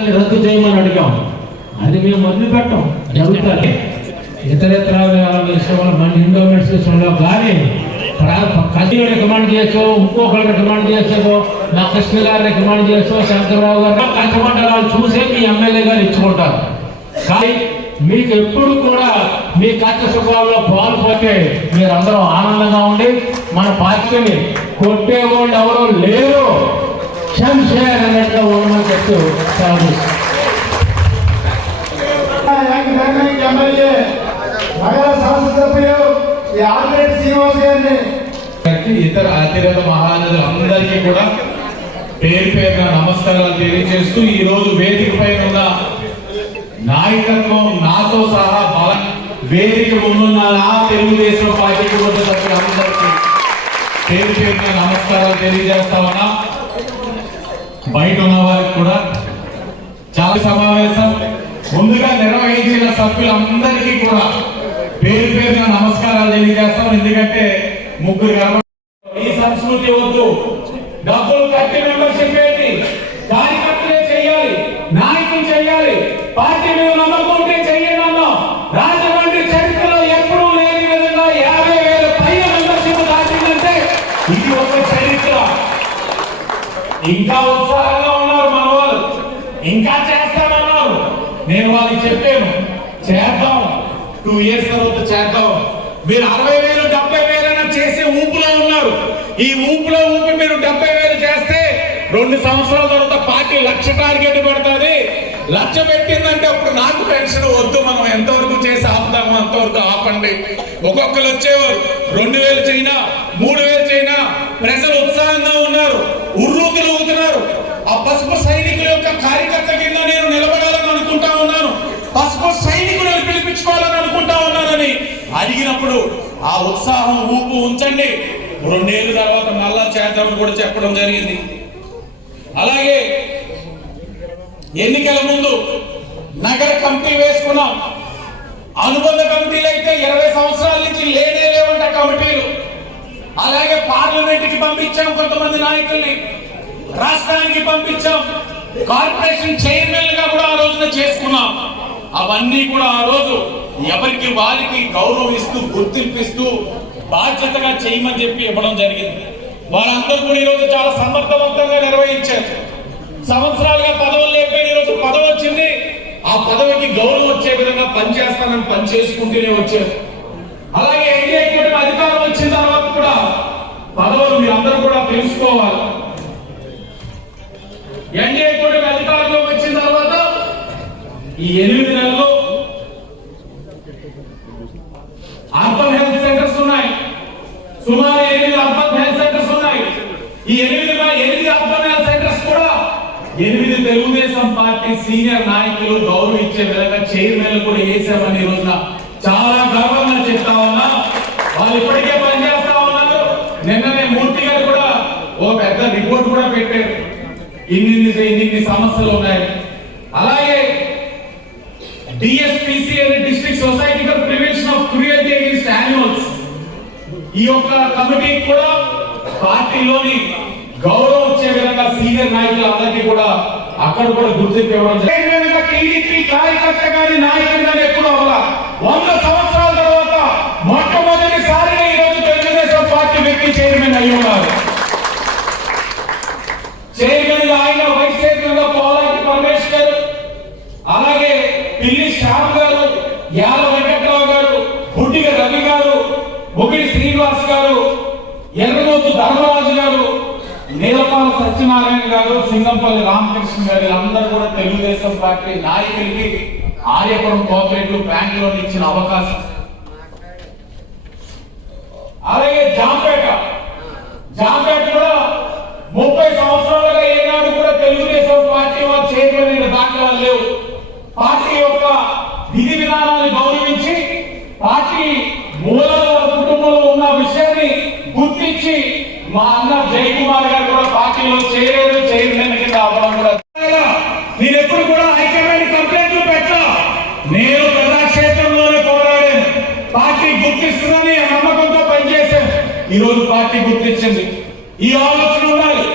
పథకాన్ని రద్దు చేయమని అడిగాం. అది మేము మొదలు పెట్టాం జరుగుతుంది ఇతరేతర విషయంలో మన ఇండోమెంట్స్ విషయంలో కానీ కదిరి రికమెండ్ చేయొచ్చు ఇంకొకరు రికమెండ్ చేయొచ్చు నా కృష్ణ గారు రికమెండ్ చేయొచ్చు శంకరరావు గారు కష్టమండలాలు చూసే మీ ఎమ్మెల్యే గారు ఇచ్చుకుంటారు. కానీ మీకు ఎప్పుడు కూడా మీ కష్ట సుఖాల్లో పాల్పొతే మీరందరూ ఆనందంగా ఉండి మన పార్టీని కొట్టేవాళ్ళు ఎవరో లేరు. శంషేర్ అన్నట్టుగా ఉండమని చెప్తూ కాదు. ఇతర అతిరత మహానదులు అందరికీ కూడా పేరు పేరున నమస్కారాలు తెలియజేస్తూ ఈ రోజు వేదిక పైన ఉన్న నాయకత్వం నాతో సహా బలం వేదిక ముందున్న నా తెలుగుదేశం పార్టీకి కుటుంబ అందరికీ పేరు పేరున నమస్కారాలు తెలియజేస్తా ఉన్నా. బయట ఉన్న వారికి కూడా చాలా సమావేశం ముందుగా నిర్వహించిన సభ్యులందరికీ కూడా పేరు పేరున నమస్కారాలు తెలియజేస్తాం. ఎందుకంటే ముగ్గురు ఈ సంస్కృతి వద్దు. డబ్బులు కట్టి మెంబర్షిప్ ఏంటి? కార్యకర్తలే చేయాలి నాయకులు చేయాలి పార్టీ మీద నమ్మకం ఉంటే చెయ్యండి అన్నాం రాజమండ్రి చరిత్రలో ఎప్పుడూ లేని విధంగా యాభై వేల పైన మెంబర్షిప్ దాటిందంటే ఇది ఒక చరిత్ర. ఇంకా ఉత్సాహంగా ఉన్నారు మన వాళ్ళు ఇంకా చేస్తామన్నారు నేను వాళ్ళకి చెప్పాను చేద్దాం. టూ ఇయర్స్ తర్వాత చేద్దాం. మీరు అరవై వేలు డెబ్బై వేలైనా చేసే ఊపులో ఉన్నారు. ఈ ఊపులో ఊపి మీరు డెబ్బై వేలు చేస్తే రెండు సంవత్సరాల తర్వాత పార్టీ లక్ష టార్గెట్ పెడుతుంది. లక్ష పెట్టిందంటే అప్పుడు నాకు పెన్షన్ వద్దు. మనం ఎంతవరకు చేసి ఆపుతామో అంతవరకు ఆపండి. ఒక్కొక్కరు వచ్చేవారు రెండు వేలు చైనా అడిగినప్పుడు ఆ ఉత్సాహం ఊపు ఉంచండి. రెండేళ్ళ తర్వాత మళ్ళా చేద్దామని కూడా చెప్పడం జరిగింది. అలాగే ఎన్నికల ముందు నగర కమిటీ వేసుకున్నాం. అనుబంధ కమిటీలు అయితే ఇరవై సంవత్సరాల నుంచి లేనే లేవంట కమిటీలు. అలాగే పార్లమెంట్కి పంపించాం కొంతమంది నాయకుల్ని. రాష్ట్రానికి పంపించాం. కార్పొరేషన్ చైర్మన్గా కూడా ఆ రోజున చేసుకున్నాం. అవన్నీ కూడా ఆ రోజు ఎవరికి వారికి గౌరవిస్తూ గుర్తింపిస్తూ బాధ్యతగా చేయమని చెప్పి ఇవ్వడం జరిగింది. వాళ్ళందరూ కూడా ఈరోజు చాలా సమర్థవంతంగా నిర్వహించారు. సంవత్సరాలుగా పదవులు లేకపోయిన ఈరోజు పదవి వచ్చింది. ఆ పదవికి గౌరవం వచ్చే విధంగా పనిచేస్తానని పని చేసుకుంటూనే వచ్చారు. అలాగే ఎన్డీఏ కూటమి అధికారం వచ్చిన తర్వాత కూడా పదవులు మీరందరూ కూడా తెలుసుకోవాలి. ఎన్డీఏ కూటమి అధికారంలోకి వచ్చిన తర్వాత ఈ ఎనిమిది నెలలు ఎనిమిది తెలుగుదేశం పార్టీ సీనియర్ నాయకులు గౌరవ ఇచ్చే విధంగా చైర్మన్ కూడా వేసామని ఈ రోజున చాలా గర్వంగా చెప్తా ఉన్నా. వాళ్ళు ఇప్పటికే పనిచేస్తా ఉన్నారు. నిన్ననే మూర్తి గారు కూడా ఓ పెద్ద రిపోర్ట్ కూడా పెట్టారు. ఇన్ని ఇన్ని సమస్యలు ఉన్నాయి. అలాగే డిఎస్పిసి అనే district society for prevention of cruelty against animals ఈ యొక్క కమిటీ కూడా పార్టీలోని గౌరవం వచ్చే విధంగా సీనియర్ నాయకులందరికీ కూడా అక్కడ కూడా గుర్తింపు ఇవ్వడం టీడీపీ కార్యకర్త గారి నాయకుడు గాని ఎప్పుడు అవ్వాల వంద సంవత్సరాల తర్వాత మొట్టమొదటిసారిగా ఈ రోజు తెలుగుదేశం పార్టీ వ్యక్తి చైర్మన్ అయ్యి ఉన్నారు చైర్మన్ ఆయన వైస్ చైర్మన్గా పోలాంటి పరమేష్ గారు అలాగే పిల్లి శ్యామ్ గారు యాల వెంకట్రావు గారు బుడ్డిగ రవి గారు బొగిడి శ్రీనివాస్ గారు ఎర్రమోతు ధర్మరాజు గారు నీలపాల సత్యనారాయణ గారు సింగంపల్లి రామకృష్ణ గారు అందరూ కూడా తెలుగుదేశం పార్టీ నాయకులకి ఆర్యపురం కోఆపరేటివ్ బ్యాంక్లో ఇచ్చిన అవకాశం. అలాగే జాంపేట. జాంపేట కూడా ముప్పై సంవత్సరాలుగా ఏనాడు కూడా తెలుగుదేశం పార్టీ వారు చేయగలిగిన దాఖలాలు లేవు. పార్టీ యొక్క విధి విధానాన్ని గౌరవించి పార్టీ మూలాల కుటుంబంలో ఉన్న విషయాన్ని గుర్తించి మా అన్న జయకుమార్ గారు కూడా చేయలేదు చైర్మన్ కింద అవ్వడం కూడా నేను ఎప్పుడు కూడా హైకమాండ్ కంప్లైంట్లు పెట్టా. నేను ప్రజాక్షేత్రంలోనే పోరాడాను. పార్టీ గుర్తిస్తుందని నమ్మకంతో పనిచేశాను. ఈ రోజు పార్టీ గుర్తించింది. ఈ ఆలోచన ఉండాలి.